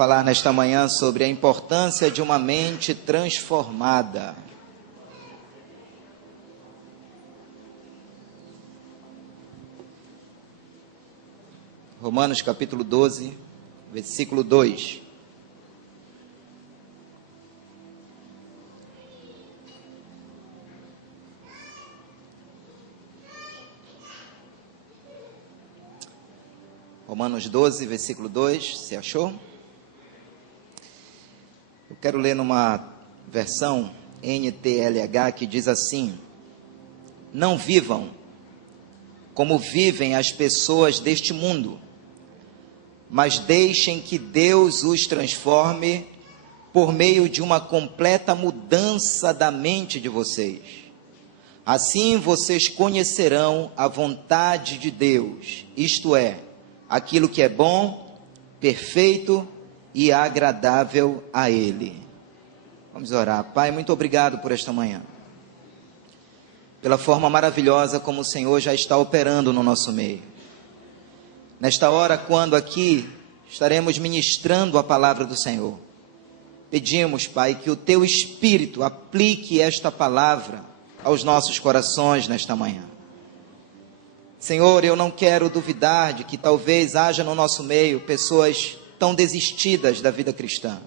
falar nesta manhã sobre a importância de uma mente transformada. Romanos capítulo 12, versículo 2. Romanos 12, versículo 2, você achou? Eu quero ler numa versão NTLH que diz assim: não vivam como vivem as pessoas deste mundo, mas deixem que Deus os transforme por meio de uma completa mudança da mente de vocês. Assim vocês conhecerão a vontade de Deus, isto é, aquilo que é bom, perfeito e agradável a Ele. Vamos orar. Pai, muito obrigado por esta manhã, pela forma maravilhosa como o Senhor já está operando no nosso meio. Nesta hora, quando aqui estaremos ministrando a palavra do Senhor, pedimos, Pai, que o Teu Espírito aplique esta palavra aos nossos corações nesta manhã. Senhor, eu não quero duvidar de que talvez haja no nosso meio pessoas tão desistidas da vida cristã.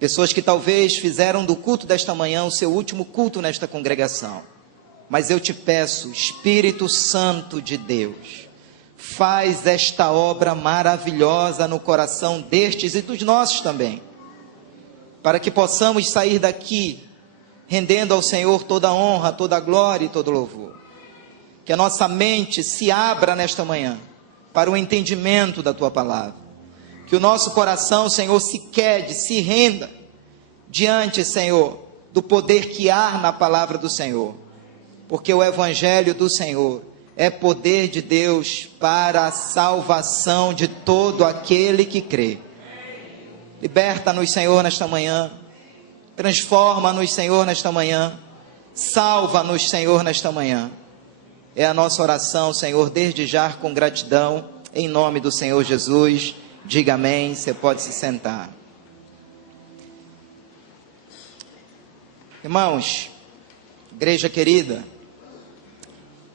Pessoas que talvez fizeram do culto desta manhã o seu último culto nesta congregação. Mas eu te peço, Espírito Santo de Deus, faz esta obra maravilhosa no coração destes e dos nossos também, para que possamos sair daqui rendendo ao Senhor toda a honra, toda a glória e todo o louvor. Que a nossa mente se abra nesta manhã para o entendimento da Tua palavra. Que o nosso coração, Senhor, se quede, se renda diante, Senhor, do poder que há na palavra do Senhor. Porque o Evangelho do Senhor é poder de Deus para a salvação de todo aquele que crê. Liberta-nos, Senhor, nesta manhã. Transforma-nos, Senhor, nesta manhã. Salva-nos, Senhor, nesta manhã. É a nossa oração, Senhor, desde já com gratidão, em nome do Senhor Jesus. Diga amém, você pode se sentar. Irmãos, igreja querida,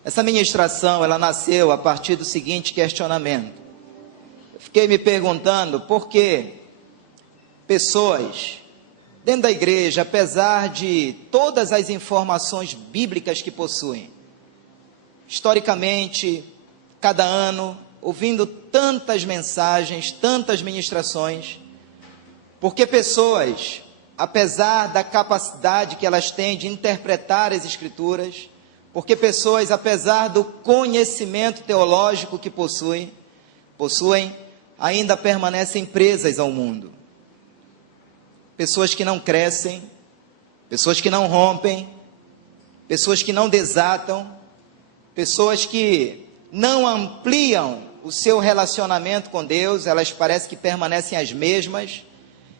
essa ministração, ela nasceu a partir do seguinte questionamento. Eu fiquei me perguntando por que pessoas dentro da igreja, apesar de todas as informações bíblicas que possuem, historicamente, cada ano, ouvindo tantas mensagens, tantas ministrações, porque pessoas, apesar da capacidade que elas têm de interpretar as Escrituras, porque pessoas, apesar do conhecimento teológico que possuem, ainda permanecem presas ao mundo. Pessoas que não crescem, pessoas que não rompem, pessoas que não desatam, pessoas que não ampliam o seu relacionamento com Deus, elas parecem que permanecem as mesmas,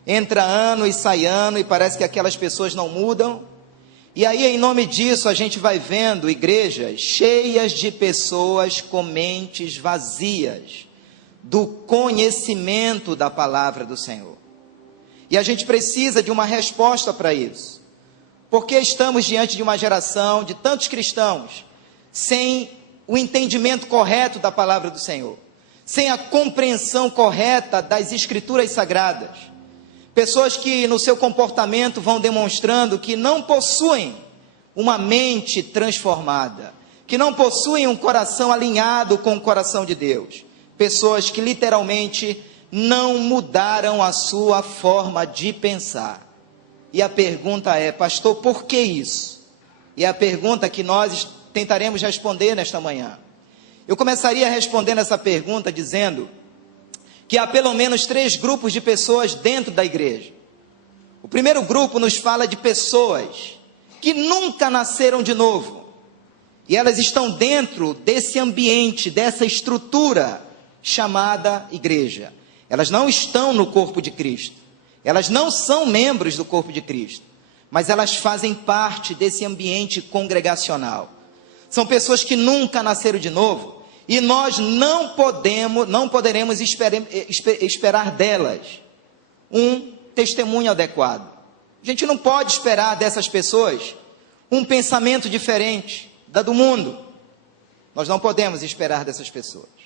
entra ano e sai ano e parece que aquelas pessoas não mudam. E aí, em nome disso, a gente vai vendo igrejas cheias de pessoas com mentes vazias do conhecimento da palavra do Senhor. E a gente precisa de uma resposta para isso. Porque estamos diante de uma geração de tantos cristãos sem o entendimento correto da palavra do Senhor, sem a compreensão correta das Escrituras Sagradas. Pessoas que no seu comportamento vão demonstrando que não possuem uma mente transformada, que não possuem um coração alinhado com o coração de Deus. Pessoas que literalmente não mudaram a sua forma de pensar. E a pergunta é, pastor, por que isso? E é a pergunta que nós tentaremos responder nesta manhã. Eu começaria respondendo essa pergunta dizendo que há pelo menos 3 grupos de pessoas dentro da igreja. O primeiro grupo nos fala de pessoas que nunca nasceram de novo. E elas estão dentro desse ambiente, dessa estrutura chamada igreja. Elas não estão no corpo de Cristo. Elas não são membros do corpo de Cristo. Mas elas fazem parte desse ambiente congregacional. São pessoas que nunca nasceram de novo. E nós não poderemos esperar delas um testemunho adequado. A gente não pode esperar dessas pessoas um pensamento diferente da do mundo. Nós não podemos esperar dessas pessoas.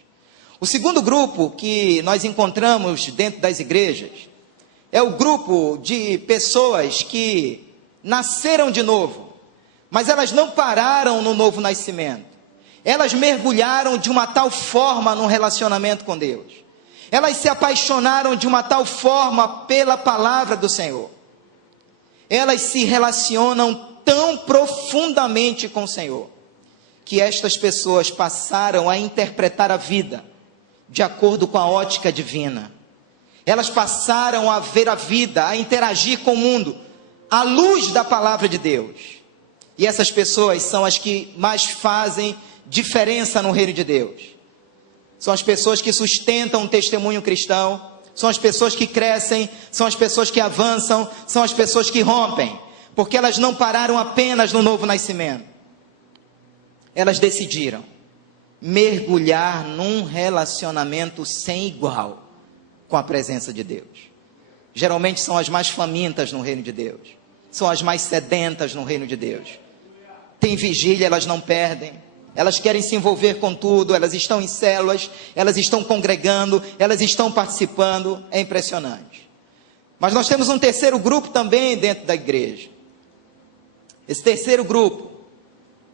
O segundo grupo que nós encontramos dentro das igrejas é o grupo de pessoas que nasceram de novo, mas elas não pararam no novo nascimento. Elas mergulharam de uma tal forma no relacionamento com Deus. Elas se apaixonaram de uma tal forma pela palavra do Senhor. Elas se relacionam tão profundamente com o Senhor, que estas pessoas passaram a interpretar a vida de acordo com a ótica divina. Elas passaram a ver a vida, a interagir com o mundo, à luz da palavra de Deus. E essas pessoas são as que mais fazem diferença no reino de Deus. São as pessoas que sustentam um testemunho cristão, são as pessoas que crescem, são as pessoas que avançam, são as pessoas que rompem, porque elas não pararam apenas no novo nascimento. Elas decidiram mergulhar num relacionamento sem igual com a presença de Deus. Geralmente são as mais famintas no reino de Deus, são as mais sedentas no reino de Deus. Tem vigília, elas não perdem, elas querem se envolver com tudo, elas estão em células, elas estão congregando, elas estão participando, é impressionante. Mas nós temos um terceiro grupo também dentro da igreja. Esse terceiro grupo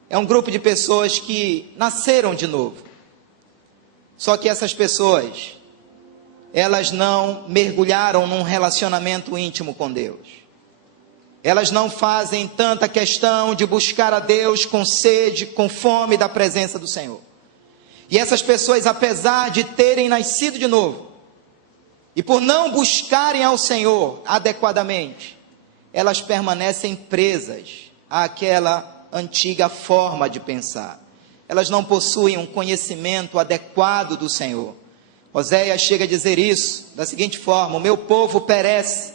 é um grupo de pessoas que nasceram de novo. Só que essas pessoas, elas não mergulharam num relacionamento íntimo com Deus. Elas não fazem tanta questão de buscar a Deus com sede, com fome da presença do Senhor. E essas pessoas, apesar de terem nascido de novo, e por não buscarem ao Senhor adequadamente, elas permanecem presas àquela antiga forma de pensar. Elas não possuem um conhecimento adequado do Senhor. Oséias chega a dizer isso da seguinte forma: o meu povo perece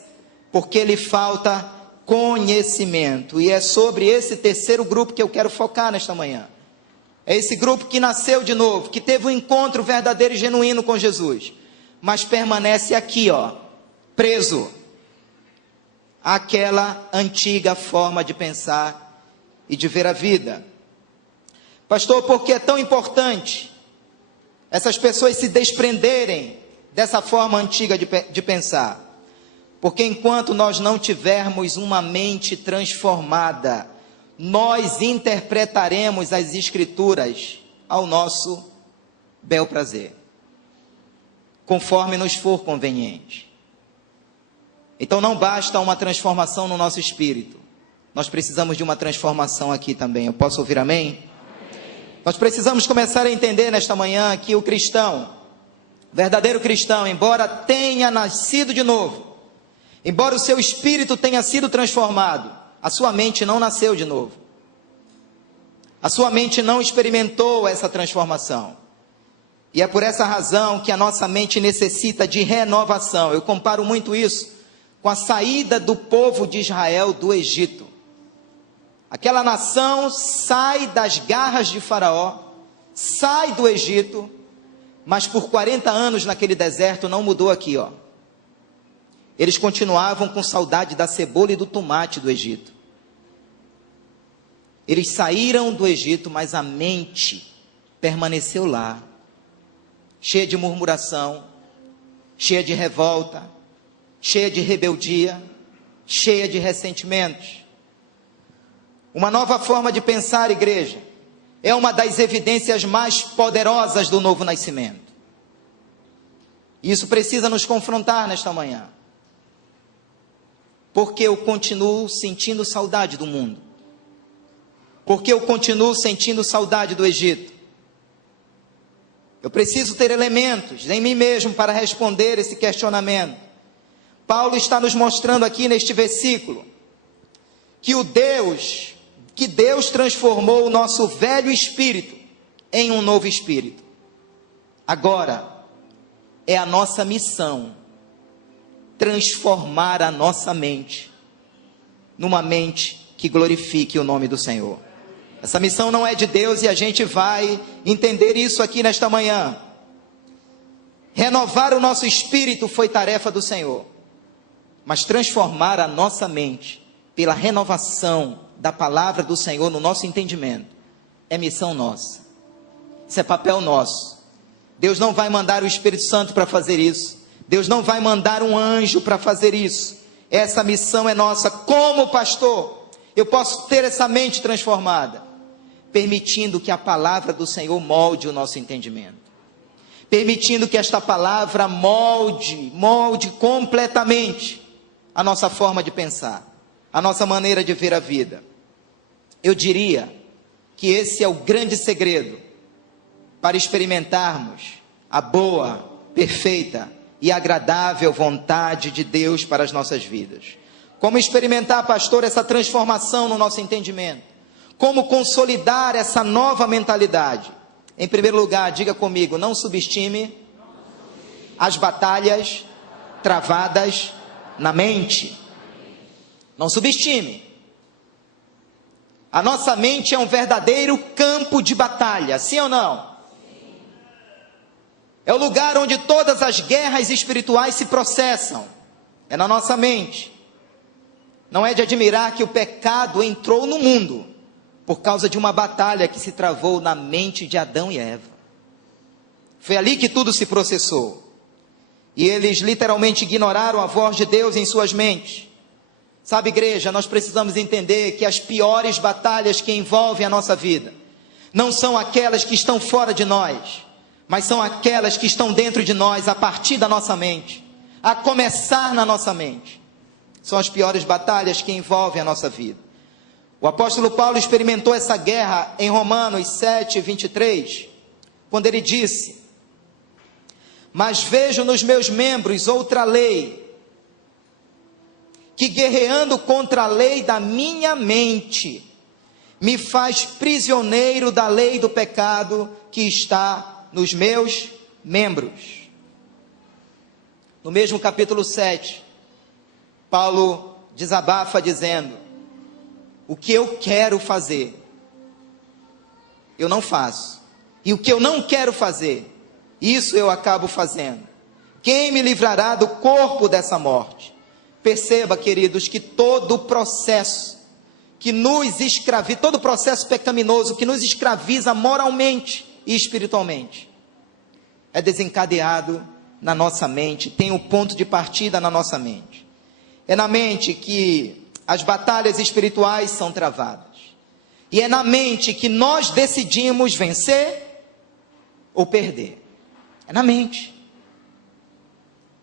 porque lhe falta conhecimento. E é sobre esse terceiro grupo que eu quero focar nesta manhã. É esse grupo que nasceu de novo, que teve um encontro verdadeiro e genuíno com Jesus, mas permanece aqui, preso àquela antiga forma de pensar e de ver a vida. Pastor, por que é tão importante essas pessoas se desprenderem dessa forma antiga de pensar? Porque enquanto nós não tivermos uma mente transformada, nós interpretaremos as Escrituras ao nosso bel prazer, conforme nos for conveniente. Então não basta uma transformação no nosso espírito, nós precisamos de uma transformação aqui também. Eu posso ouvir amém? Nós precisamos começar a entender nesta manhã que o cristão, verdadeiro cristão, embora tenha nascido de novo, embora o seu espírito tenha sido transformado, a sua mente não nasceu de novo. A sua mente não experimentou essa transformação. E é por essa razão que a nossa mente necessita de renovação. Eu comparo muito isso com a saída do povo de Israel do Egito. Aquela nação sai das garras de Faraó, sai do Egito, mas por 40 anos naquele deserto não mudou aqui, Eles continuavam com saudade da cebola e do tomate do Egito. Eles saíram do Egito, mas a mente permaneceu lá, cheia de murmuração, cheia de revolta, cheia de rebeldia, cheia de ressentimentos. Uma nova forma de pensar, igreja, é uma das evidências mais poderosas do novo nascimento. Isso precisa nos confrontar nesta manhã. Porque eu continuo sentindo saudade do mundo. Porque eu continuo sentindo saudade do Egito. Eu preciso ter elementos em mim mesmo para responder esse questionamento. Paulo está nos mostrando aqui neste versículo que Deus transformou o nosso velho espírito em um novo espírito. Agora é a nossa missão transformar a nossa mente numa mente que glorifique o nome do Senhor. Essa missão não é de Deus e a gente vai entender isso aqui nesta manhã. Renovar o nosso espírito foi tarefa do Senhor. mas transformar a nossa mente pela renovação da palavra do Senhor no nosso entendimento, é missão nossa, isso é papel nosso. Deus não vai mandar o Espírito Santo para fazer isso, Deus não vai mandar um anjo para fazer isso, essa missão é nossa. Como pastor, eu posso ter essa mente transformada? Permitindo que a palavra do Senhor molde o nosso entendimento, permitindo que esta palavra molde completamente a nossa forma de pensar, a nossa maneira de ver a vida. Eu diria que esse é o grande segredo para experimentarmos a boa, perfeita e agradável vontade de Deus para as nossas vidas. Como experimentar, pastor, essa transformação no nosso entendimento? Como consolidar essa nova mentalidade? Em primeiro lugar, diga comigo, não subestime as batalhas travadas na mente. Não subestime. A nossa mente é um verdadeiro campo de batalha, sim ou não? É o lugar onde todas as guerras espirituais se processam. É na nossa mente. Não é de admirar que o pecado entrou no mundo por causa de uma batalha que se travou na mente de Adão e Eva. Foi ali que tudo se processou. E eles literalmente ignoraram a voz de Deus em suas mentes. Sabe, igreja, nós precisamos entender que as piores batalhas que envolvem a nossa vida não são aquelas que estão fora de nós, mas são aquelas que estão dentro de nós, a partir da nossa mente, a começar na nossa mente. São as piores batalhas que envolvem a nossa vida. O apóstolo Paulo experimentou essa guerra em Romanos 7, 23, quando ele disse: mas vejo nos meus membros outra lei, que guerreando contra a lei da minha mente, me faz prisioneiro da lei do pecado que está nos meus membros. No mesmo capítulo 7, Paulo desabafa dizendo: o que eu quero fazer, eu não faço, e o que eu não quero fazer, isso eu acabo fazendo. Quem me livrará do corpo dessa morte? Perceba, queridos, que todo o processo que nos escraviza, todo o processo pecaminoso que nos escraviza moralmente e espiritualmente, é desencadeado na nossa mente, tem o ponto de partida na nossa mente. É na mente que as batalhas espirituais são travadas. E é na mente que nós decidimos vencer ou perder. É na mente.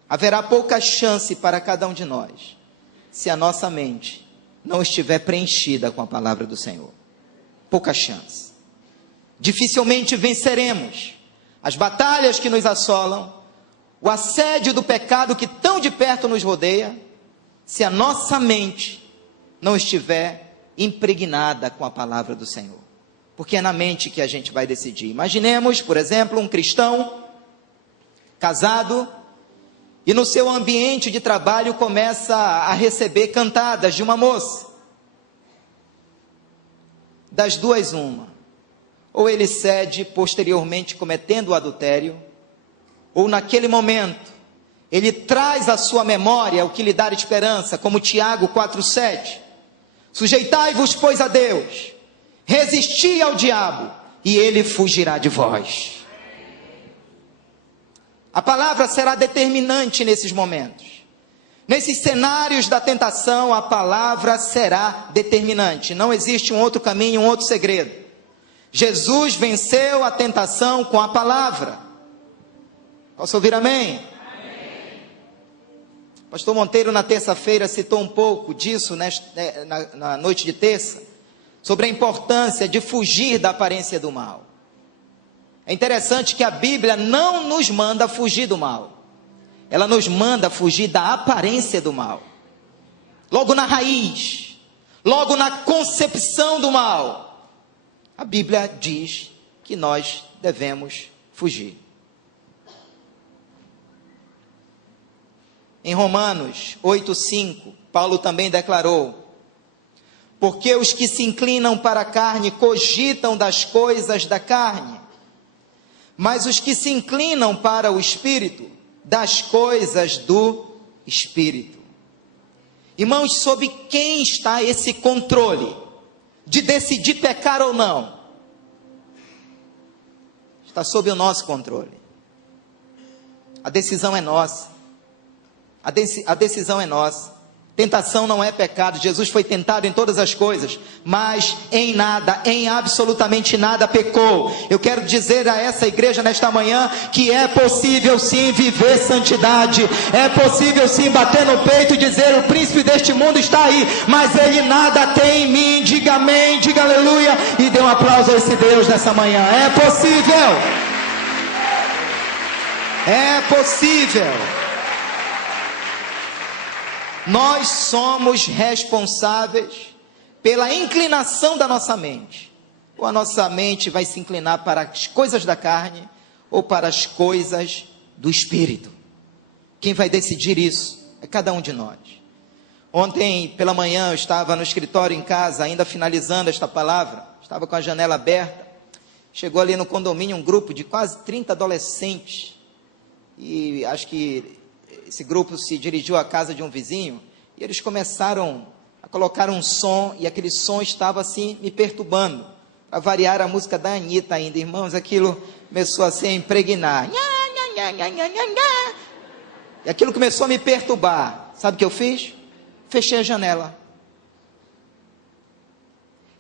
Haverá pouca chance para cada um de nós, se a nossa mente não estiver preenchida com a palavra do Senhor. Pouca chance. Dificilmente venceremos as batalhas que nos assolam, o assédio do pecado que tão de perto nos rodeia, se a nossa mente não estiver impregnada com a palavra do Senhor. Porque é na mente que a gente vai decidir. Imaginemos, por exemplo, um cristão casado, e no seu ambiente de trabalho começa a receber cantadas de uma moça. Das duas, uma: ou ele cede posteriormente cometendo o adultério, ou naquele momento ele traz à sua memória o que lhe dá esperança, como Tiago 4,7: sujeitai-vos, pois, a Deus, resisti ao diabo, e ele fugirá de vós. A palavra será determinante nesses momentos. Nesses cenários da tentação, a palavra será determinante. Não existe um outro caminho, um outro segredo. Jesus venceu a tentação com a palavra. Posso ouvir amém? Amém. Pastor Monteiro, na terça-feira, citou um pouco disso, na noite de terça, sobre a importância de fugir da aparência do mal. É interessante que a Bíblia não nos manda fugir do mal. Ela nos manda fugir da aparência do mal. Logo na raiz, logo na concepção do mal, a Bíblia diz que nós devemos fugir. Em Romanos 8,5, Paulo também declarou: porque os que se inclinam para a carne cogitam das coisas da carne, mas os que se inclinam para o Espírito, das coisas do Espírito. Irmãos, sob quem está esse controle de decidir pecar ou não? Está sob o nosso controle. A decisão é nossa. A decisão é nossa. Tentação não é pecado. Jesus foi tentado em todas as coisas, mas em nada, em absolutamente nada pecou. Eu quero dizer a essa igreja nesta manhã que é possível sim viver santidade. É possível sim bater no peito e dizer: o príncipe deste mundo está aí, mas ele nada tem em mim. Diga amém, diga aleluia e dê um aplauso a esse Deus nessa manhã. É possível. É possível. Nós somos responsáveis pela inclinação da nossa mente. Ou a nossa mente vai se inclinar para as coisas da carne, ou para as coisas do Espírito. Quem vai decidir isso é cada um de nós. Ontem pela manhã eu estava no escritório em casa, ainda finalizando esta palavra, estava com a janela aberta. Chegou ali no condomínio um grupo de quase 30 adolescentes, e acho que esse grupo se dirigiu à casa de um vizinho, e eles começaram a colocar um som, e aquele som estava assim, me perturbando, a variar a música da Anitta ainda, irmãos, aquilo começou assim a impregnar, e aquilo começou a me perturbar. Sabe o que eu fiz? Fechei a janela.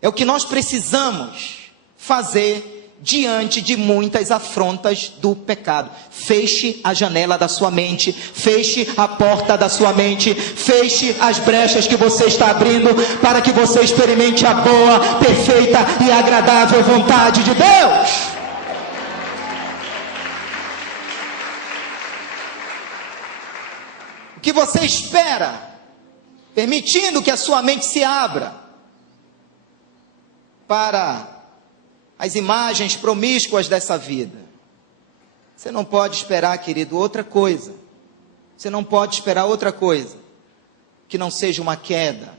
É o que nós precisamos fazer diante de muitas afrontas do pecado. Feche a janela da sua mente, feche a porta da sua mente, feche as brechas que você está abrindo, para que você experimente a boa, perfeita e agradável vontade de Deus. O que você espera, permitindo que a sua mente se abra para as imagens promíscuas dessa vida? Você não pode esperar, querido, outra coisa. Você não pode esperar outra coisa que não seja uma queda,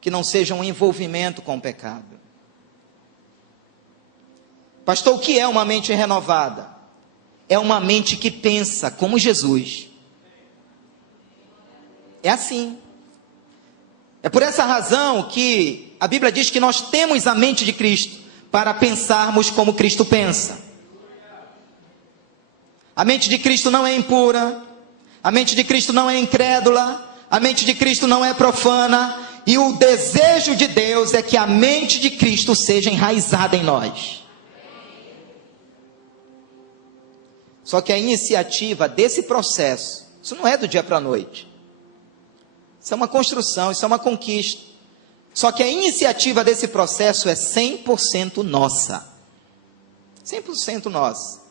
que não seja um envolvimento com o pecado. Pastor, o que é uma mente renovada? É uma mente que pensa como Jesus. É assim. É por essa razão que a Bíblia diz que nós temos a mente de Cristo, para pensarmos como Cristo pensa. A mente de Cristo não é impura, a mente de Cristo não é incrédula, a mente de Cristo não é profana, e o desejo de Deus é que a mente de Cristo seja enraizada em nós. Só que a iniciativa desse processo, isso não é do dia para a noite. Isso é uma construção, isso é uma conquista. Só que a iniciativa desse processo é 100% nossa. 100% nossa.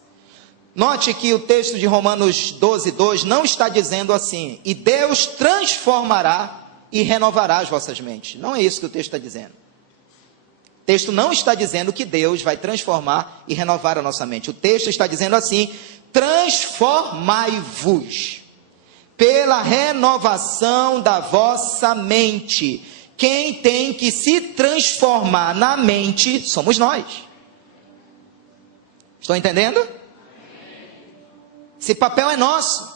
Note que o texto de Romanos 12:2 não está dizendo assim: e Deus transformará e renovará as vossas mentes. Não é isso que o texto está dizendo. O texto não está dizendo que Deus vai transformar e renovar a nossa mente. O texto está dizendo assim: transformai-vos pela renovação da vossa mente. Quem tem que se transformar na mente somos nós. Estão entendendo? Esse papel é nosso.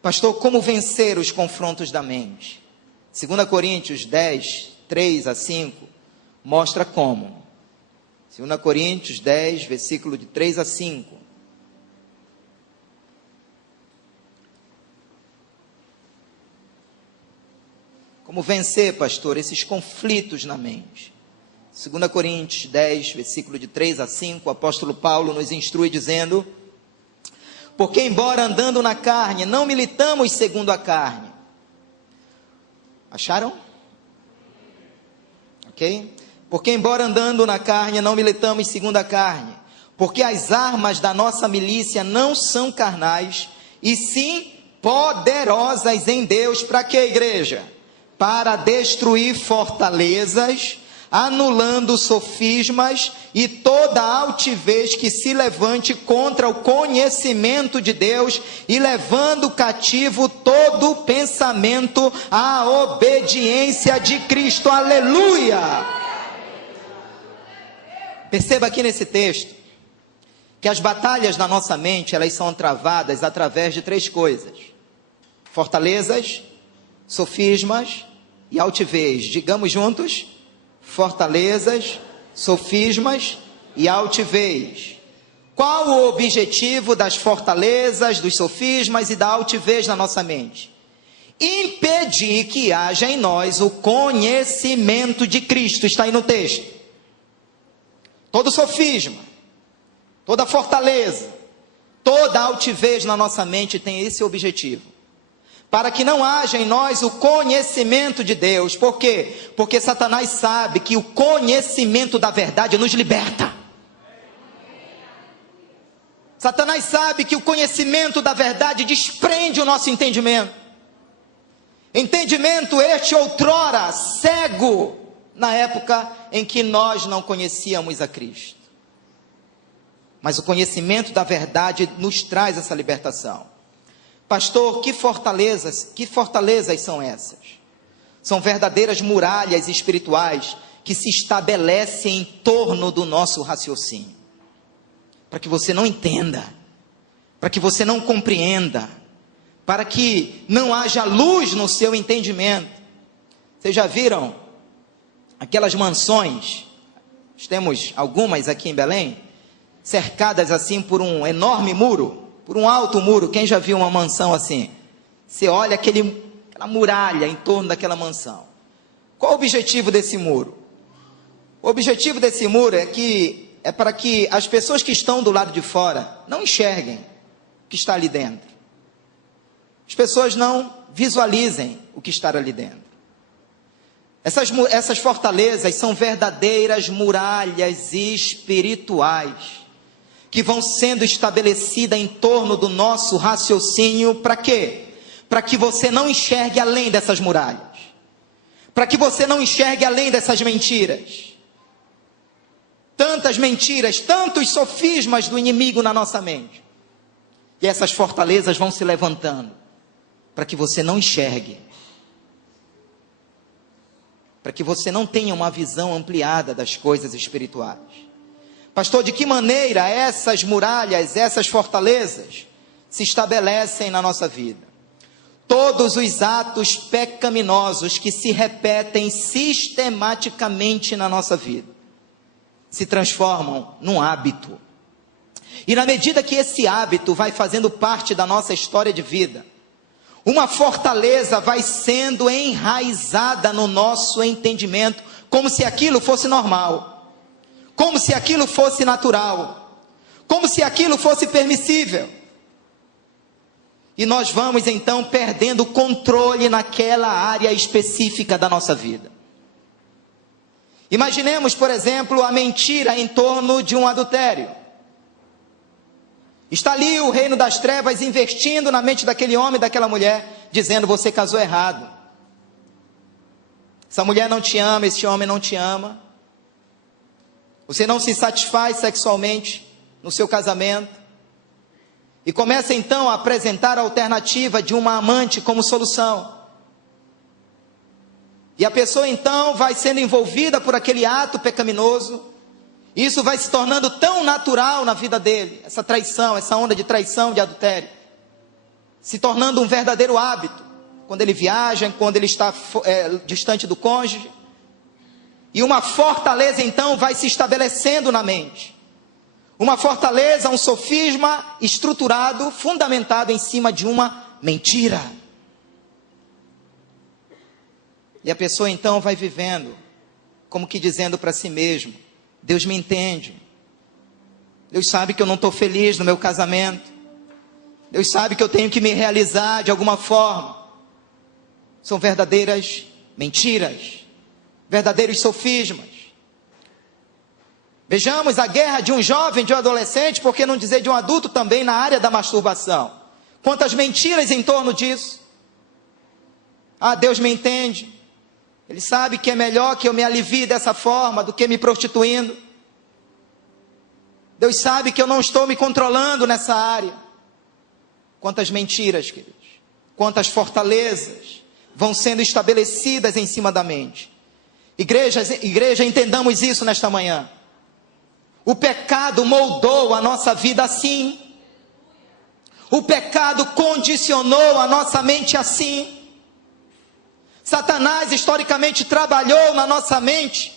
Pastor, como vencer os confrontos da mente? 2 Coríntios 10, 3-5, mostra como. 2 Coríntios 10, versículo de 3-5. Como vencer, pastor, esses conflitos na mente? 2 Coríntios 10, versículo de 3-5, o apóstolo Paulo nos instrui dizendo: porque embora andando na carne, não militamos segundo a carne. Acharam? Ok? Porque embora andando na carne, não militamos segundo a carne. Porque as armas da nossa milícia não são carnais, e sim poderosas em Deus. Para que, igreja? Para destruir fortalezas, anulando sofismas e toda altivez que se levante contra o conhecimento de Deus, e levando cativo todo pensamento à obediência de Cristo. Aleluia! Perceba aqui nesse texto que as batalhas na nossa mente, elas são travadas através de 3 coisas: fortalezas, sofismas e altivez. Digamos juntos: fortalezas, sofismas e altivez. Qual o objetivo das fortalezas, dos sofismas e da altivez na nossa mente? Impedir que haja em nós o conhecimento de Cristo. Está aí no texto. Todo sofisma, toda fortaleza, toda altivez na nossa mente tem esse objetivo: para que não haja em nós o conhecimento de Deus. Por quê? Porque Satanás sabe que o conhecimento da verdade nos liberta. Satanás sabe que o conhecimento da verdade desprende o nosso entendimento. Entendimento este outrora cego, na época em que nós não conhecíamos a Cristo. Mas o conhecimento da verdade nos traz essa libertação. Pastor, que fortalezas são essas? São verdadeiras muralhas espirituais que se estabelecem em torno do nosso raciocínio. Para que você não entenda, para que você não compreenda, para que não haja luz no seu entendimento. Vocês já viram aquelas mansões? Nós temos algumas aqui em Belém, cercadas assim por um enorme muro, por um alto muro. Quem já viu uma mansão assim? Você olha aquela muralha em torno daquela mansão. Qual o objetivo desse muro? O objetivo desse muro é para que as pessoas que estão do lado de fora não enxerguem o que está ali dentro. As pessoas não visualizem o que está ali dentro. Essas fortalezas são verdadeiras muralhas espirituais, que vão sendo estabelecidas em torno do nosso raciocínio. Para quê? Para que você não enxergue além dessas muralhas. Para que você não enxergue além dessas mentiras. Tantas mentiras, tantos sofismas do inimigo na nossa mente. E essas fortalezas vão se levantando, para que você não enxergue, para que você não tenha uma visão ampliada das coisas espirituais. Pastor, de que maneira essas muralhas, essas fortalezas se estabelecem na nossa vida? Todos os atos pecaminosos que se repetem sistematicamente na nossa vida se transformam num hábito. E na medida que esse hábito vai fazendo parte da nossa história de vida, uma fortaleza vai sendo enraizada no nosso entendimento, como se aquilo fosse normal, como se aquilo fosse natural, como se aquilo fosse permissível. E nós vamos então perdendo o controle naquela área específica da nossa vida. Imaginemos, por exemplo, a mentira em torno de um adultério. Está ali o reino das trevas investindo na mente daquele homem, daquela mulher, dizendo: você casou errado. Essa mulher não te ama, esse homem não te ama. Você não se satisfaz sexualmente no seu casamento. E começa então a apresentar a alternativa de uma amante como solução. E a pessoa então vai sendo envolvida por aquele ato pecaminoso. Isso vai se tornando tão natural na vida dele, essa traição, essa onda de traição, de adultério, se tornando um verdadeiro hábito, quando ele viaja, quando ele está distante do cônjuge. E uma fortaleza então vai se estabelecendo na mente, uma fortaleza, um sofisma estruturado, fundamentado em cima de uma mentira. E a pessoa então vai vivendo, como que dizendo para si mesmo: Deus me entende, Deus sabe que eu não estou feliz no meu casamento, Deus sabe que eu tenho que me realizar de alguma forma. São verdadeiras mentiras, verdadeiros sofismas. Vejamos a guerra de um jovem, de um adolescente, por que não dizer de um adulto também, na área da masturbação. Quantas mentiras em torno disso. Ah, Deus me entende, Ele sabe que é melhor que eu me alivie dessa forma do que me prostituindo. Deus sabe que eu não estou me controlando nessa área. Quantas mentiras, queridos, quantas fortalezas vão sendo estabelecidas em cima da mente. Igreja, entendamos isso nesta manhã. O pecado moldou a nossa vida assim. O pecado condicionou a nossa mente assim. Satanás historicamente trabalhou na nossa mente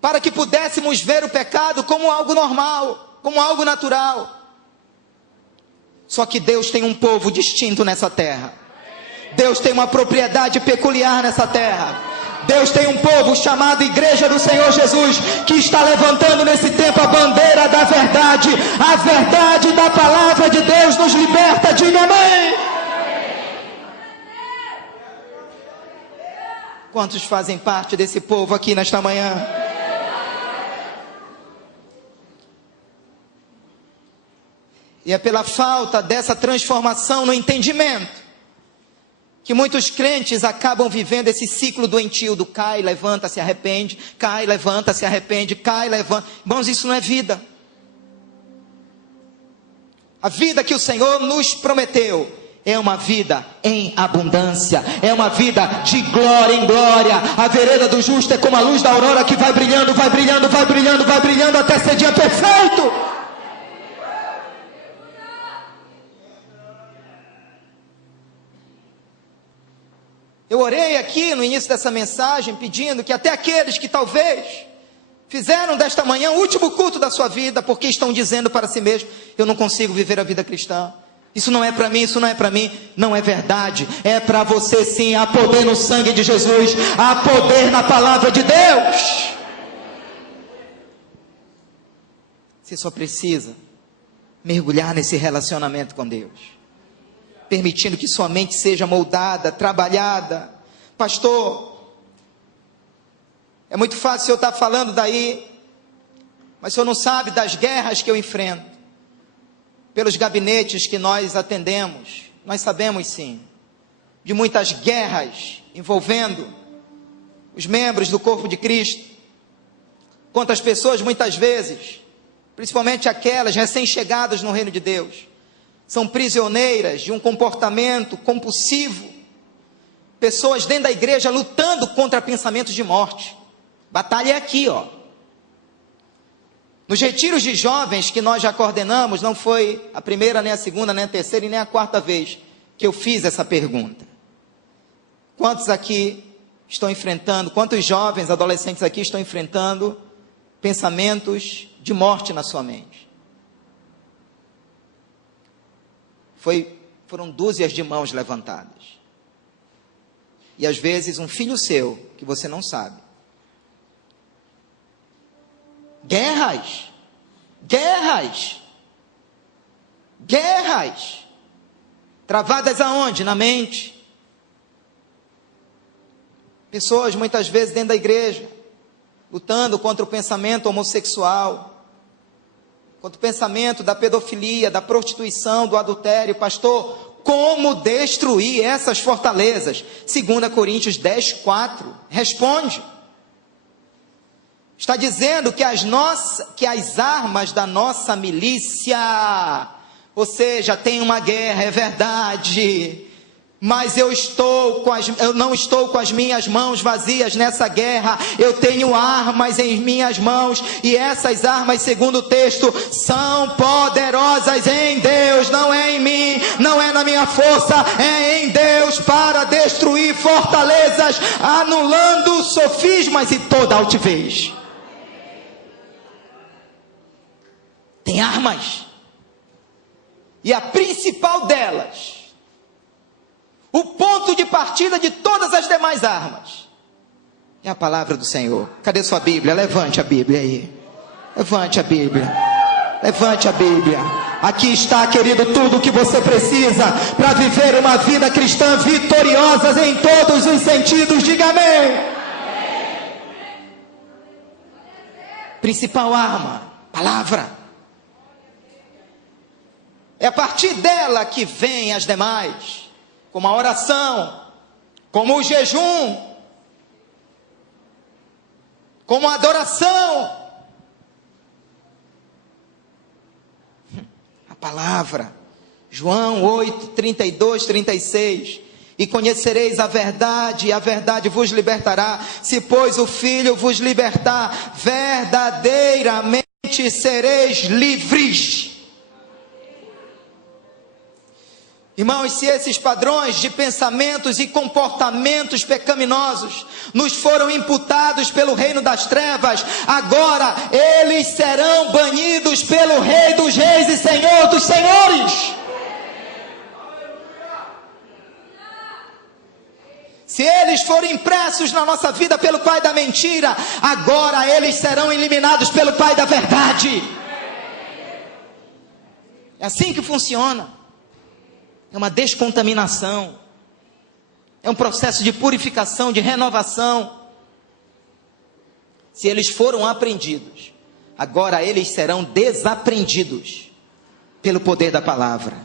para que pudéssemos ver o pecado como algo normal, como algo natural. Só que Deus tem um povo distinto nessa terra. Deus tem uma propriedade peculiar nessa terra. Deus tem um povo chamado Igreja do Senhor Jesus, que está levantando nesse tempo a bandeira da verdade. A verdade da palavra de Deus nos liberta. Diga amém. Quantos fazem parte desse povo aqui nesta manhã? E é pela falta dessa transformação no entendimento que muitos crentes acabam vivendo esse ciclo doentio do cai, levanta, se arrepende, cai, levanta, se arrepende, cai, levanta. Irmãos, isso não é vida. A vida que o Senhor nos prometeu é uma vida em abundância, é uma vida de glória em glória. A vereda do justo é como a luz da aurora que vai brilhando, vai brilhando, vai brilhando, vai brilhando até ser dia perfeito. Eu orei aqui no início dessa mensagem pedindo que até aqueles que talvez fizeram desta manhã o último culto da sua vida, porque estão dizendo para si mesmo: eu não consigo viver a vida cristã, isso não é para mim, isso não é para mim. Não é verdade, é para você sim. Há poder no sangue de Jesus, há poder na palavra de Deus. Você só precisa mergulhar nesse relacionamento com Deus, permitindo que sua mente seja moldada, trabalhada. Pastor, é muito fácil eu estar falando daí, mas o senhor não sabe das guerras que eu enfrento, pelos gabinetes que nós atendemos. Nós sabemos sim, de muitas guerras envolvendo os membros do corpo de Cristo. Quantas pessoas muitas vezes, principalmente aquelas recém-chegadas no reino de Deus, são prisioneiras de um comportamento compulsivo. Pessoas dentro da igreja lutando contra pensamentos de morte. Batalha é aqui, ó. Nos retiros de jovens que nós já coordenamos, não foi a primeira, nem a segunda, nem a terceira e nem a quarta vez que eu fiz essa pergunta. Quantos aqui estão enfrentando, quantos jovens, adolescentes aqui estão enfrentando pensamentos de morte na sua mente? Foram dúzias de mãos levantadas. E às vezes um filho seu, que você não sabe. Guerras. Travadas aonde? Na mente. Pessoas muitas vezes dentro da igreja, lutando contra o pensamento homossexual, contra o pensamento da pedofilia, da prostituição, do adultério. Pastor, como destruir essas fortalezas? 2 Coríntios 10, 4, responde. Está dizendo que as armas da nossa milícia, ou seja, tem uma guerra, é verdade, mas eu não estou com as minhas mãos vazias nessa guerra. Eu tenho armas em minhas mãos, e essas armas, segundo o texto, são poderosas em Deus, não é em mim, não é na minha força, é em Deus, para destruir fortalezas, anulando sofismas e toda altivez. Tem armas, e a principal delas, o ponto de partida de todas as demais armas, é a palavra do Senhor. Cadê sua Bíblia? Levante a Bíblia aí. Levante a Bíblia. Levante a Bíblia. Aqui está, querido, tudo o que você precisa para viver uma vida cristã vitoriosa em todos os sentidos. Diga amém. Principal arma, palavra. É a partir dela que vem as demais, como a oração, como o jejum, como a adoração. A palavra, João 8, 32, 36. E conhecereis a verdade, e a verdade vos libertará. Se pois o Filho vos libertar, verdadeiramente sereis livres. Irmãos, se esses padrões de pensamentos e comportamentos pecaminosos nos foram imputados pelo reino das trevas, agora eles serão banidos pelo Rei dos Reis e Senhor dos Senhores. Se eles forem impressos na nossa vida pelo pai da mentira, agora eles serão eliminados pelo pai da verdade. É assim que funciona. É uma descontaminação, é um processo de purificação, de renovação. Se eles foram aprendidos, agora eles serão desaprendidos pelo poder da palavra.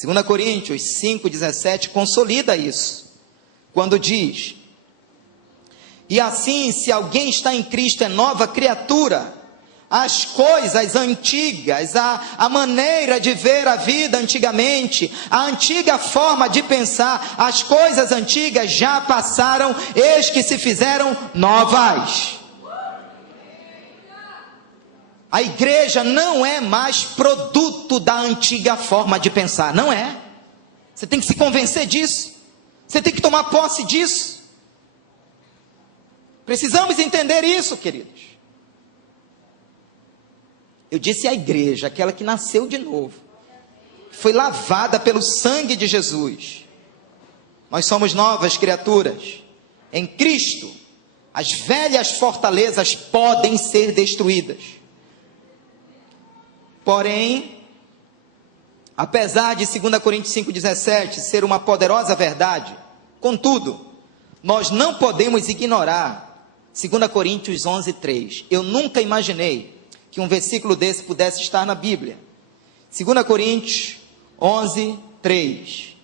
2 Coríntios 5,17 consolida isso, quando diz: e assim, se alguém está em Cristo, é nova criatura. As coisas antigas, a maneira de ver a vida antigamente, a antiga forma de pensar, as coisas antigas já passaram, eis que se fizeram novas. A igreja não é mais produto da antiga forma de pensar, não é. Você tem que se convencer disso, você tem que tomar posse disso. Precisamos entender isso, queridos. Eu disse a igreja, aquela que nasceu de novo, foi lavada pelo sangue de Jesus. Nós somos novas criaturas. Em Cristo, as velhas fortalezas podem ser destruídas. Porém, apesar de 2 Coríntios 5,17 ser uma poderosa verdade, contudo, nós não podemos ignorar 2 Coríntios 11,3. Eu nunca imaginei que um versículo desse pudesse estar na Bíblia. 2 Coríntios 11:3.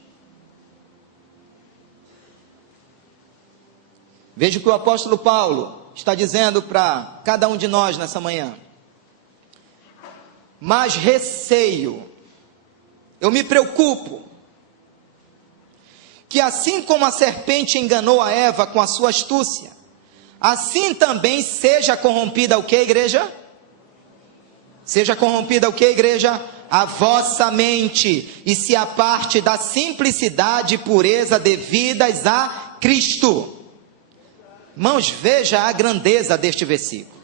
Veja o que o apóstolo Paulo está dizendo para cada um de nós nessa manhã. Mas receio, eu me preocupo, que assim como a serpente enganou a Eva com a sua astúcia, assim também seja corrompida o que, igreja? Seja corrompida o que, igreja? A vossa mente, e se aparte da simplicidade e pureza devidas a Cristo. Irmãos, veja a grandeza deste versículo.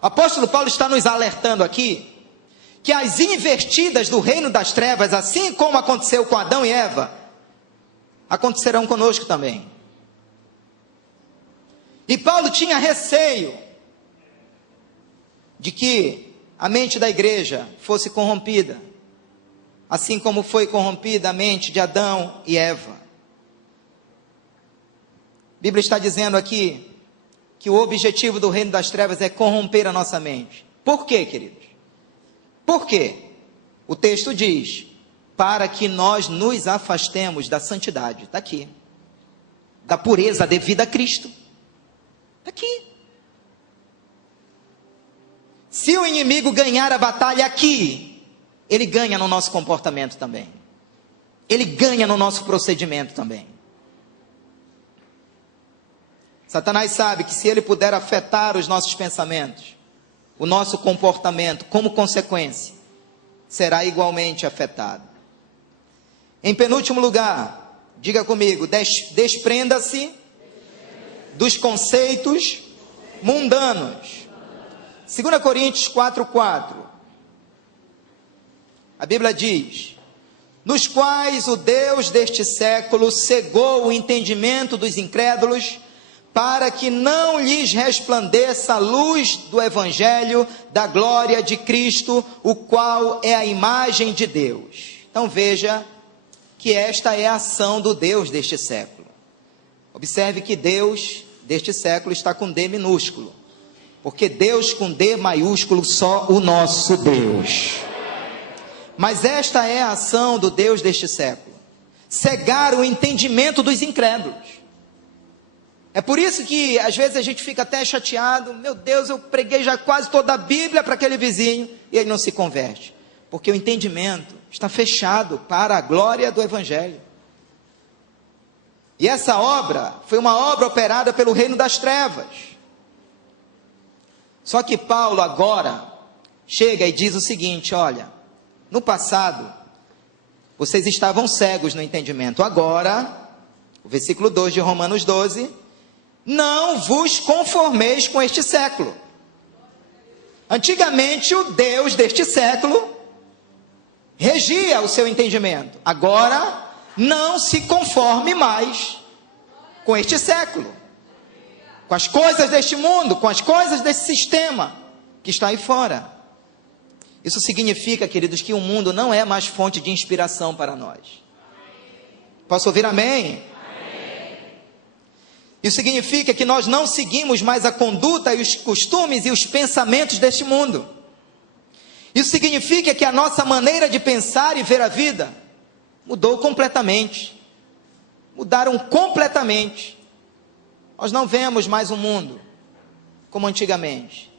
O apóstolo Paulo está nos alertando aqui, que as investidas do reino das trevas, assim como aconteceu com Adão e Eva, acontecerão conosco também. E Paulo tinha receio de que a mente da igreja fosse corrompida, assim como foi corrompida a mente de Adão e Eva. A Bíblia está dizendo aqui que o objetivo do reino das trevas é corromper a nossa mente. Por quê, queridos? Por quê? O texto diz: para que nós nos afastemos da santidade. Está aqui. Da pureza devida a Cristo. Está aqui. Se o inimigo ganhar a batalha aqui, ele ganha no nosso comportamento também. Ele ganha no nosso procedimento também. Satanás sabe que se ele puder afetar os nossos pensamentos, o nosso comportamento, como consequência, será igualmente afetado. Em penúltimo lugar, diga comigo, desprenda-se dos conceitos mundanos. 2 Coríntios 4:4. A Bíblia diz: nos quais o Deus deste século cegou o entendimento dos incrédulos, para que não lhes resplandeça a luz do evangelho da glória de Cristo, o qual é a imagem de Deus. Então veja que esta é a ação do Deus deste século. Observe que Deus deste século está com D minúsculo, porque Deus com D maiúsculo, só o nosso Deus. Mas esta é a ação do Deus deste século: cegar o entendimento dos incrédulos. É por isso que às vezes a gente fica até chateado: meu Deus, eu preguei já quase toda a Bíblia para aquele vizinho e ele não se converte, porque o entendimento está fechado para a glória do Evangelho. E essa obra foi uma obra operada pelo reino das trevas. Só que Paulo agora chega e diz o seguinte: olha, no passado vocês estavam cegos no entendimento, agora, o versículo 2 de Romanos 12, não vos conformeis com este século. Antigamente o Deus deste século regia o seu entendimento, agora não se conforme mais com este século, com as coisas deste mundo, com as coisas desse sistema que está aí fora. Isso significa, queridos, que o mundo não é mais fonte de inspiração para nós. Posso ouvir amém? Isso significa que nós não seguimos mais a conduta e os costumes e os pensamentos deste mundo. Isso significa que a nossa maneira de pensar e ver a vida mudou completamente. Mudaram completamente. Nós não vemos mais o mundo como antigamente.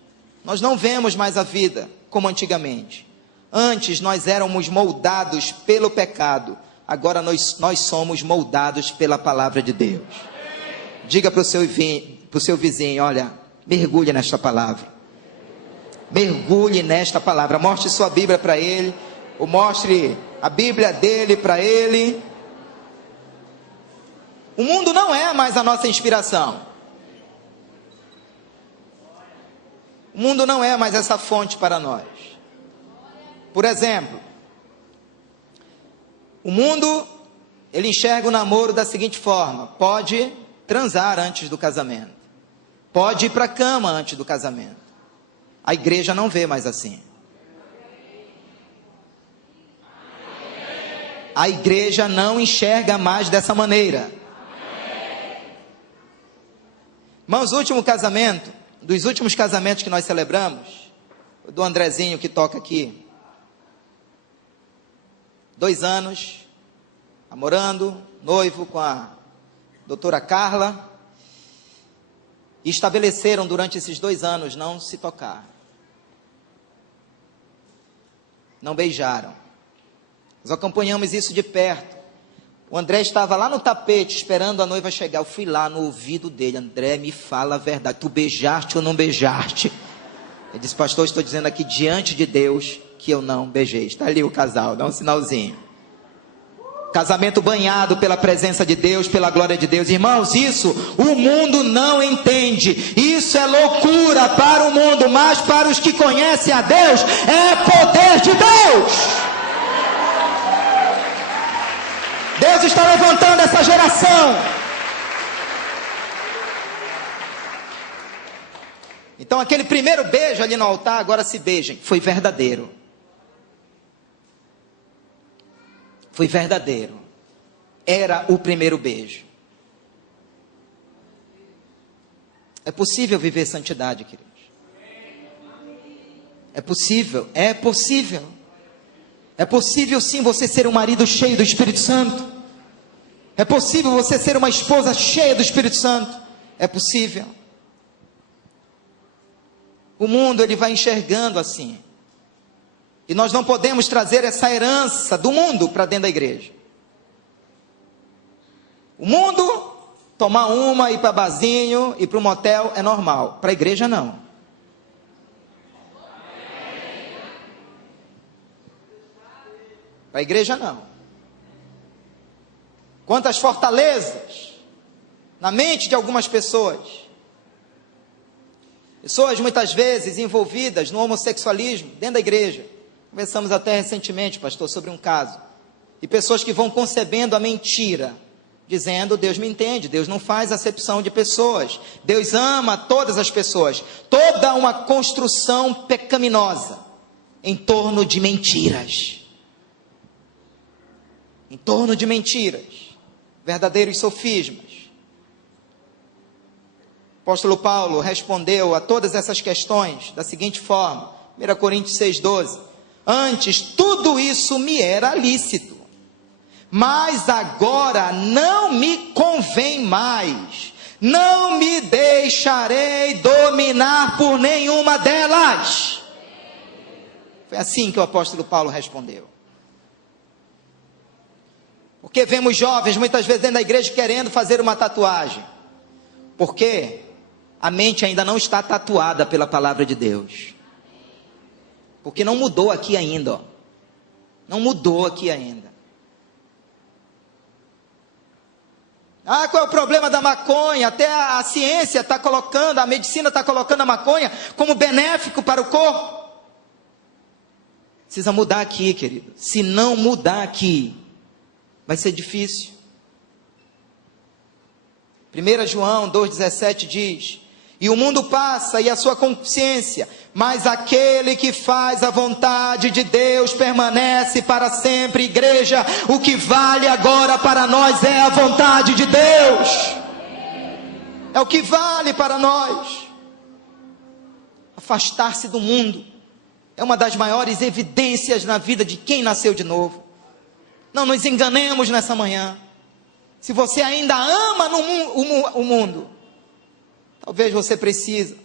Nós não vemos mais a vida como antigamente. Antes nós éramos moldados pelo pecado. Agora nós somos moldados pela palavra de Deus. Diga para o seu vizinho: olha, mergulhe nesta palavra. Mergulhe nesta palavra. Mostre sua Bíblia para ele, ou mostre a Bíblia dele para ele. O mundo não é mais a nossa inspiração. O mundo não é mais essa fonte para nós. Por exemplo, o mundo, ele enxerga o namoro da seguinte forma: pode transar antes do casamento, pode ir para a cama antes do casamento. A igreja não vê mais assim. A igreja não enxerga mais dessa maneira. Irmãos, o último casamento, dos últimos casamentos que nós celebramos, do Andrezinho que toca aqui, 2 anos, namorando, noivo com a doutora Carla, e estabeleceram durante esses 2 anos não se tocar, não beijaram. Nós acompanhamos isso de perto. O André estava lá no tapete esperando a noiva chegar. Eu fui lá no ouvido dele: André, me fala a verdade, tu beijaste ou não beijaste? Ele disse: pastor, estou dizendo aqui diante de Deus que eu não beijei. Está ali o casal, dá um sinalzinho. Casamento banhado pela presença de Deus, pela glória de Deus. Irmãos, isso o mundo não entende. Isso é loucura para o mundo, mas para os que conhecem a Deus é poder de Deus. Deus está levantando essa geração. Então aquele primeiro beijo ali no altar, agora se beijem, foi verdadeiro. Foi verdadeiro. Era o primeiro beijo. É possível viver santidade, queridos. É possível, é possível. É possível sim você ser um marido cheio do Espírito Santo. É possível você ser uma esposa cheia do Espírito Santo. É possível. O mundo, ele vai enxergando assim. E nós não podemos trazer essa herança do mundo para dentro da igreja. O mundo, tomar uma, ir para barzinho, ir para um motel é normal. Para a igreja não. Para a igreja não. Quantas fortalezas na mente de algumas pessoas. Pessoas muitas vezes envolvidas no homossexualismo dentro da igreja. Conversamos até recentemente, pastor, sobre um caso. E pessoas que vão concebendo a mentira, dizendo: Deus me entende, Deus não faz acepção de pessoas, Deus ama todas as pessoas. Toda uma construção pecaminosa em torno de mentiras. Em torno de mentiras. Verdadeiros sofismas. O apóstolo Paulo respondeu a todas essas questões da seguinte forma: 1 Coríntios 6,12. Antes tudo isso me era lícito, mas agora não me convém mais, não me deixarei dominar por nenhuma delas. Foi assim que o apóstolo Paulo respondeu. Porque vemos jovens muitas vezes dentro da igreja querendo fazer uma tatuagem. Por quê? a mente ainda não está tatuada pela palavra de Deus. Porque não mudou aqui ainda, ó. Não mudou aqui ainda. Ah, qual é o problema da maconha? Até a ciência está colocando, a medicina está colocando a maconha como benéfico para o corpo. Precisa mudar aqui, querido. Se não mudar aqui, vai ser difícil. 1 João 2,17 diz: e o mundo passa e a sua consciência, mas aquele que faz a vontade de Deus permanece para sempre. Igreja, o que vale agora para nós é a vontade de Deus. É o que vale para nós. Afastar-se do mundo é uma das maiores evidências na vida de quem nasceu de novo. Não nos enganemos nessa manhã. Se você ainda ama o mundo, talvez você precise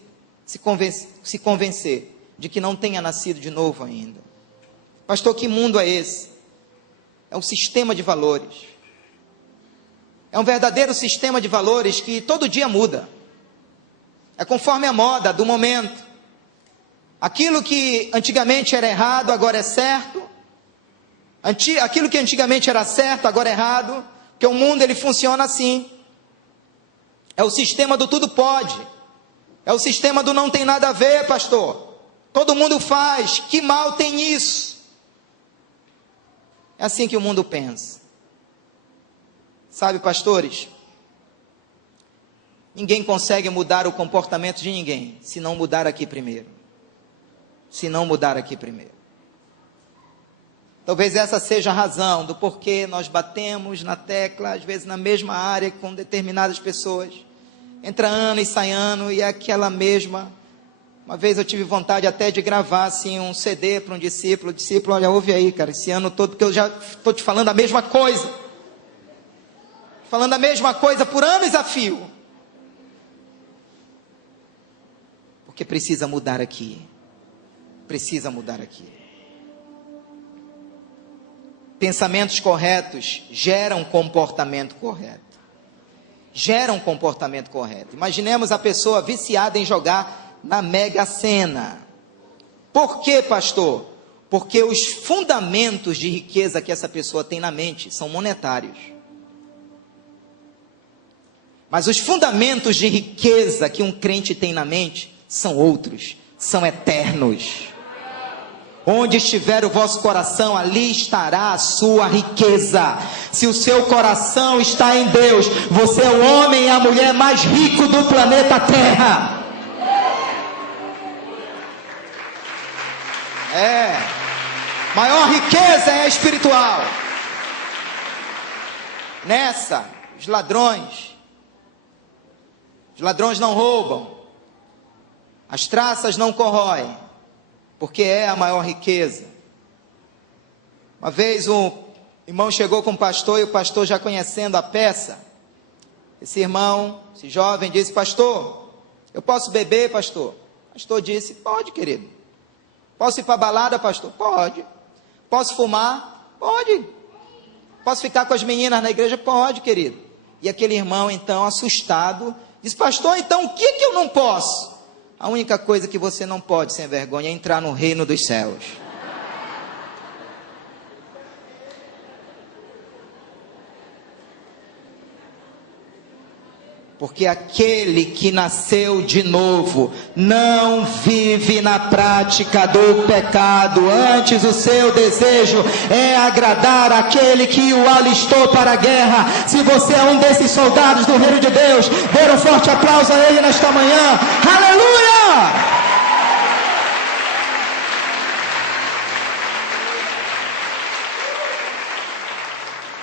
se convencer de que não tenha nascido de novo ainda. Pastor, que mundo é esse? É um sistema de valores. É um verdadeiro sistema de valores que todo dia muda. É conforme a moda do momento. Aquilo que antigamente era errado, agora é certo. Aquilo que antigamente era certo, agora é errado. Porque o mundo, ele funciona assim. É o sistema do tudo pode. É o sistema do não tem nada a ver, pastor. Todo mundo faz. Que mal tem isso? É assim que o mundo pensa. Sabe, pastores? Ninguém consegue mudar o comportamento de ninguém se não mudar aqui primeiro. Se não mudar aqui primeiro. Talvez essa seja a razão do porquê nós batemos na tecla, às vezes na mesma área com determinadas pessoas. Entra ano e sai ano e é aquela mesma. Uma vez eu tive vontade até de gravar assim um CD para um discípulo. O discípulo, olha, ouve aí, cara, esse ano todo, porque eu já estou te falando a mesma coisa. Falando a mesma coisa por anos a fio. Porque precisa mudar aqui. Precisa mudar aqui. Pensamentos corretos geram comportamento correto. Geram comportamento correto. Imaginemos a pessoa viciada em jogar na Mega Sena. Por quê, pastor? Porque os fundamentos de riqueza que essa pessoa tem na mente são monetários. Mas os fundamentos de riqueza que um crente tem na mente são outros, são eternos. Onde estiver o vosso coração, ali estará a sua riqueza. Se o seu coração está em Deus, você é o homem e a mulher mais rico do planeta Terra. Maior riqueza é a espiritual. Nessa, os ladrões não roubam, as traças não corroem, porque é a maior riqueza. Uma vez um irmão chegou com o pastor, e o pastor, já conhecendo a peça, esse irmão, esse jovem, disse: pastor, eu posso beber, pastor? O pastor disse: pode, querido. Posso ir para a balada, pastor? Pode. Posso fumar? Pode. Posso ficar com as meninas na igreja? Pode, querido. E aquele irmão, então, assustado, disse: pastor, então o que eu não posso? A única coisa que você não pode, sem vergonha, é entrar no reino dos céus. Porque aquele que nasceu de novo não vive na prática do pecado. Antes, o seu desejo é agradar aquele que o alistou para a guerra. Se você é um desses soldados do reino de Deus, dê um forte aplauso a ele nesta manhã. Aleluia!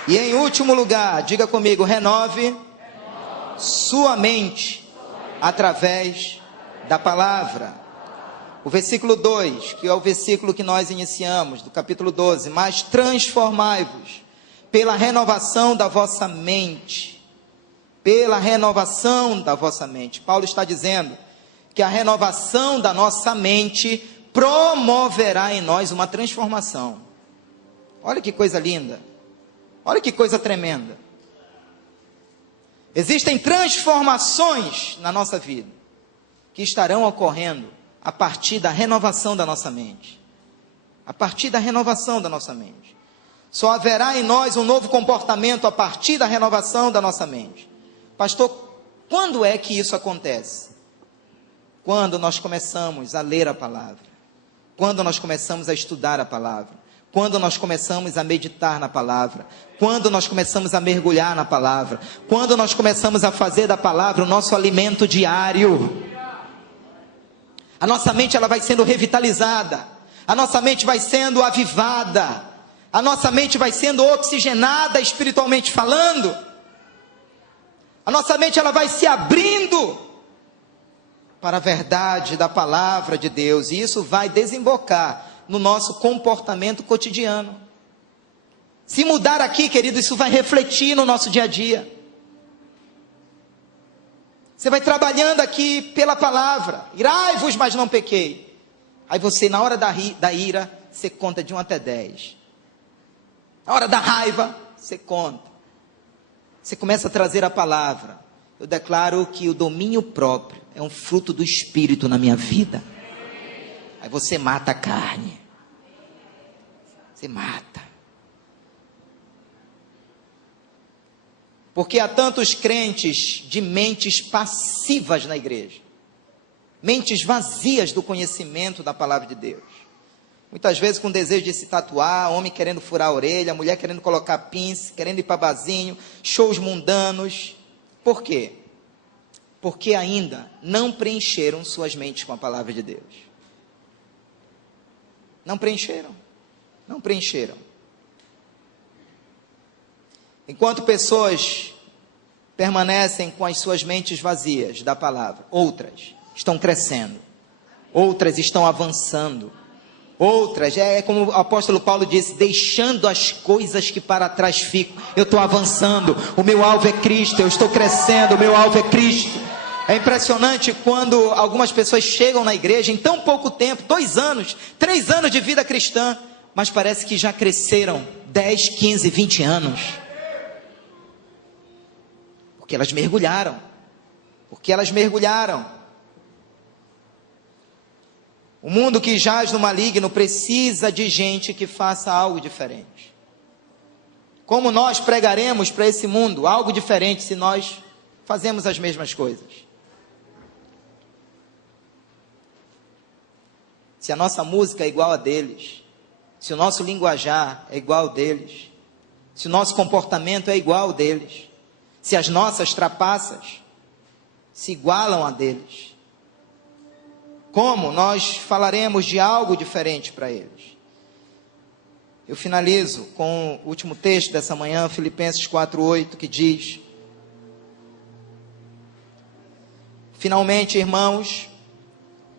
E em último lugar, diga comigo: renove sua mente através da palavra. O versículo 2, que é o versículo que nós iniciamos, do capítulo 12: mas transformai-vos pela renovação da vossa mente. Pela renovação da vossa mente. Paulo está dizendo que a renovação da nossa mente promoverá em nós uma transformação. Olha que coisa linda. Olha que coisa tremenda. Existem transformações na nossa vida. que estarão ocorrendo a partir da renovação da nossa mente. A partir da renovação da nossa mente. Só haverá em nós um novo comportamento a partir da renovação da nossa mente. Pastor, quando é que isso acontece? Quando nós começamos a ler a palavra. Quando nós começamos a estudar a palavra. Quando nós começamos a meditar na palavra. Quando nós começamos a mergulhar na palavra. Quando nós começamos a fazer da palavra o nosso alimento diário. A nossa mente ela vai sendo revitalizada. A nossa mente vai sendo avivada. A nossa mente vai sendo oxigenada espiritualmente falando. A nossa mente ela vai se abrindo para a verdade da palavra de Deus. E isso vai desembocar no nosso comportamento cotidiano. Se mudar aqui, querido, isso vai refletir no nosso dia a dia. Você vai trabalhando aqui pela palavra. Irai-vos, mas não pequei. Aí você, na hora da ira, você conta de 1 até 10. Na hora da raiva, você conta. Você começa a trazer a palavra. Eu declaro que o domínio próprio é um fruto do Espírito na minha vida. Aí você mata a carne. Você mata. Porque há tantos crentes de mentes passivas na igreja. Mentes vazias do conhecimento da palavra de Deus. Muitas vezes com desejo de se tatuar, homem querendo furar a orelha, mulher querendo colocar pince, querendo ir para barzinho, shows mundanos. Por quê? Porque ainda não preencheram suas mentes com a palavra de Deus. Não preencheram. Não preencheram. Enquanto pessoas permanecem com as suas mentes vazias da palavra, outras estão crescendo, outras estão avançando, outras, como o apóstolo Paulo disse, deixando as coisas que para trás ficam. Eu estou avançando, o meu alvo é Cristo, eu estou crescendo, o meu alvo é Cristo. É impressionante quando algumas pessoas chegam na igreja em tão pouco tempo, 2 anos, 3 anos de vida cristã, mas parece que já cresceram 10, 15, 20 anos. Porque elas mergulharam. Porque elas mergulharam. O mundo que jaz no maligno precisa de gente que faça algo diferente. Como nós pregaremos para esse mundo algo diferente se nós fazemos as mesmas coisas? Se a nossa música é igual a deles, se o nosso linguajar é igual ao deles, se o nosso comportamento é igual ao deles, se as nossas trapaças se igualam a deles, como nós falaremos de algo diferente para eles? Eu finalizo com o último texto dessa manhã, Filipenses 4:8, que diz: finalmente, irmãos,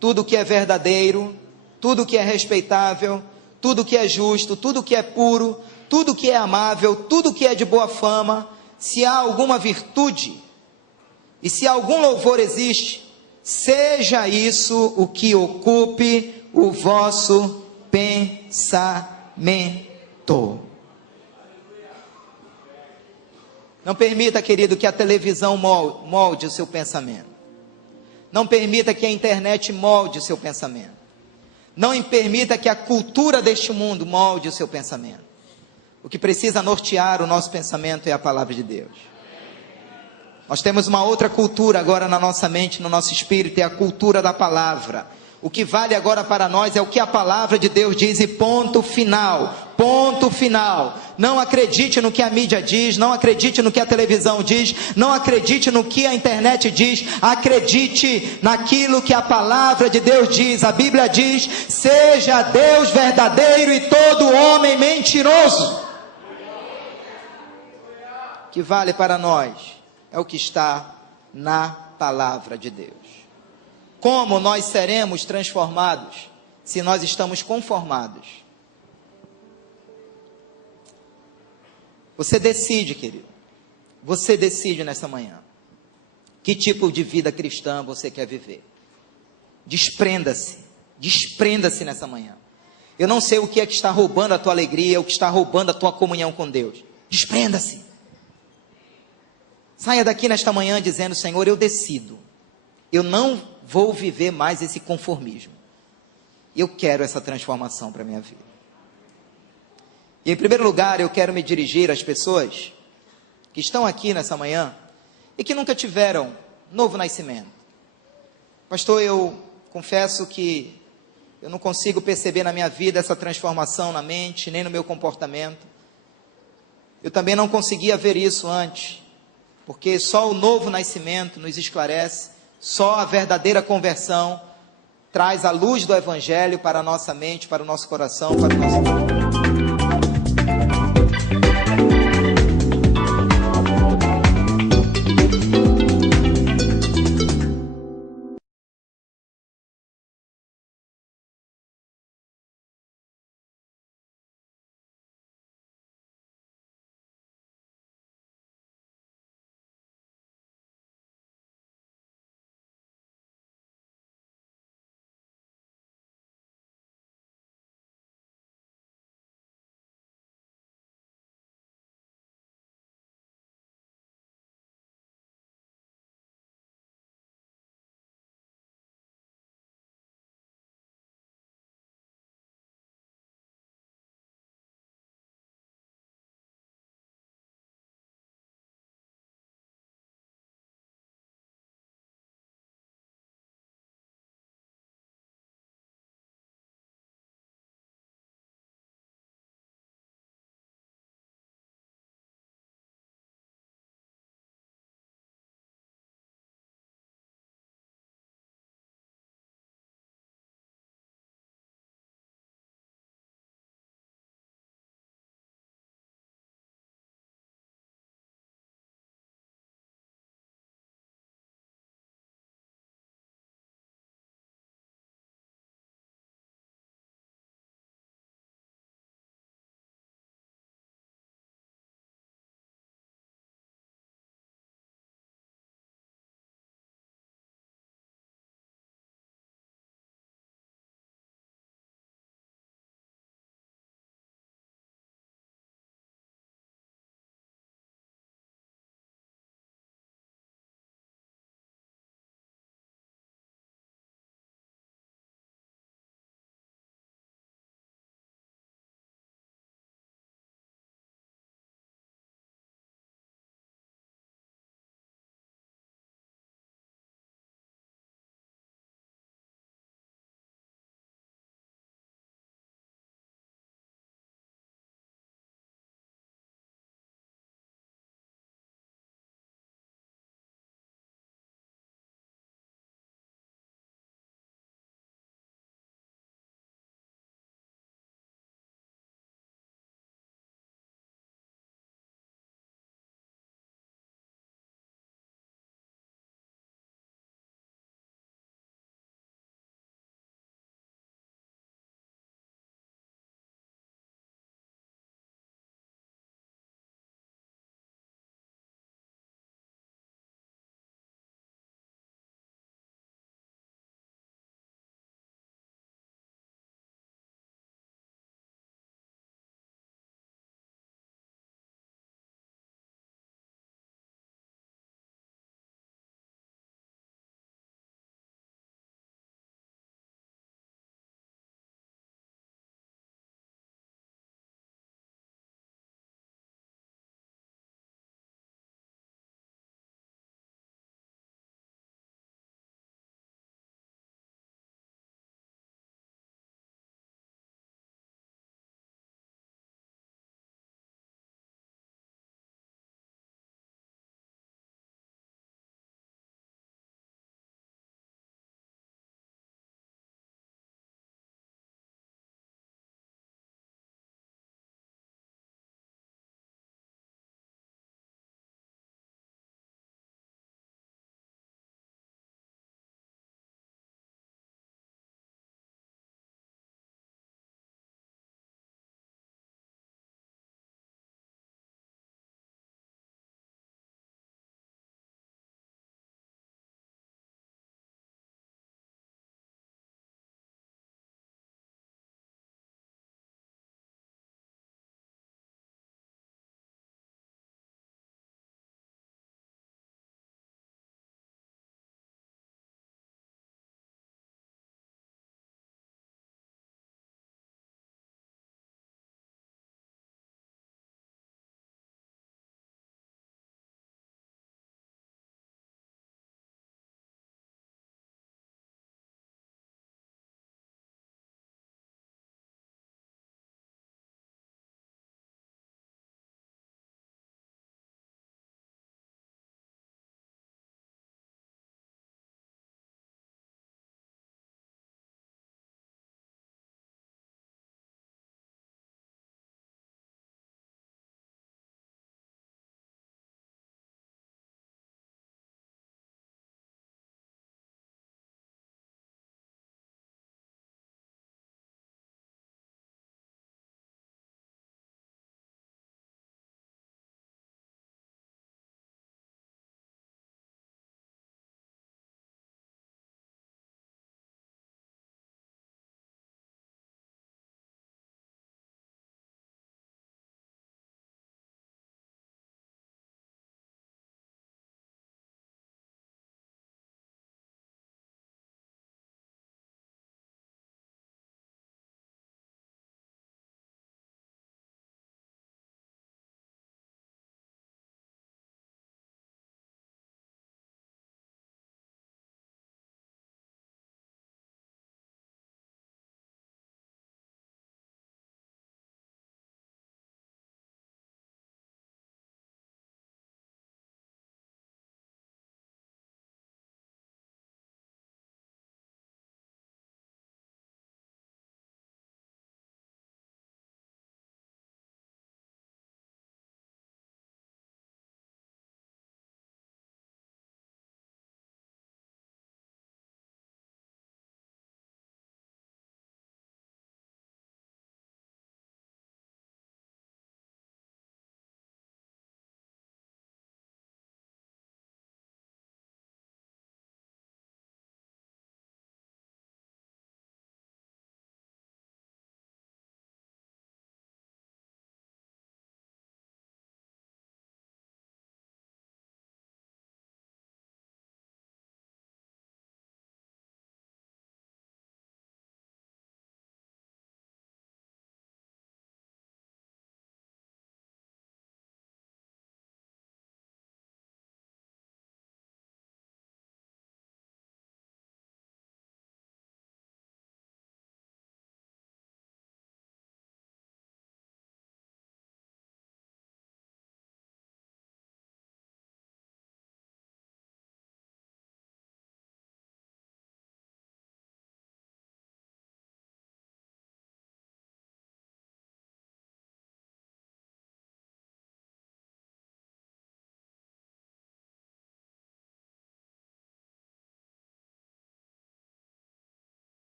tudo que é verdadeiro, tudo que é respeitável, tudo que é justo, tudo que é puro, tudo que é amável, tudo que é de boa fama, se há alguma virtude e se algum louvor existe, seja isso o que ocupe o vosso pensamento. Não permita, querido, que a televisão molde o seu pensamento. Não permita que a internet molde o seu pensamento. Não permita que a cultura deste mundo molde o seu pensamento. O que precisa nortear o nosso pensamento é a palavra de Deus. Nós temos uma outra cultura agora na nossa mente, no nosso espírito, é a cultura da palavra. O que vale agora para nós é o que a palavra de Deus diz e ponto final. Ponto final. Não acredite no que a mídia diz, não acredite no que a televisão diz, não acredite no que a internet diz, acredite naquilo que a palavra de Deus diz. A Bíblia diz: seja Deus verdadeiro e todo homem mentiroso. O que vale para nós é o que está na palavra de Deus. Como nós seremos transformados se nós estamos conformados? Você decide, querido. Você decide nessa manhã. Que tipo de vida cristã você quer viver? Desprenda-se. Desprenda-se nessa manhã. Eu não sei o que é que está roubando a tua alegria, o que está roubando a tua comunhão com Deus. Desprenda-se. Saia daqui nesta manhã dizendo: Senhor, eu decido. eu não vou viver mais esse conformismo. Eu quero essa transformação para a minha vida. E em primeiro lugar, eu quero me dirigir às pessoas que estão aqui nessa manhã e que nunca tiveram novo nascimento. Pastor, eu confesso que eu não consigo perceber na minha vida essa transformação na mente, nem no meu comportamento. Eu também não conseguia ver isso antes, porque só o novo nascimento nos esclarece, só a verdadeira conversão traz a luz do Evangelho para a nossa mente, para o nosso coração, para o nosso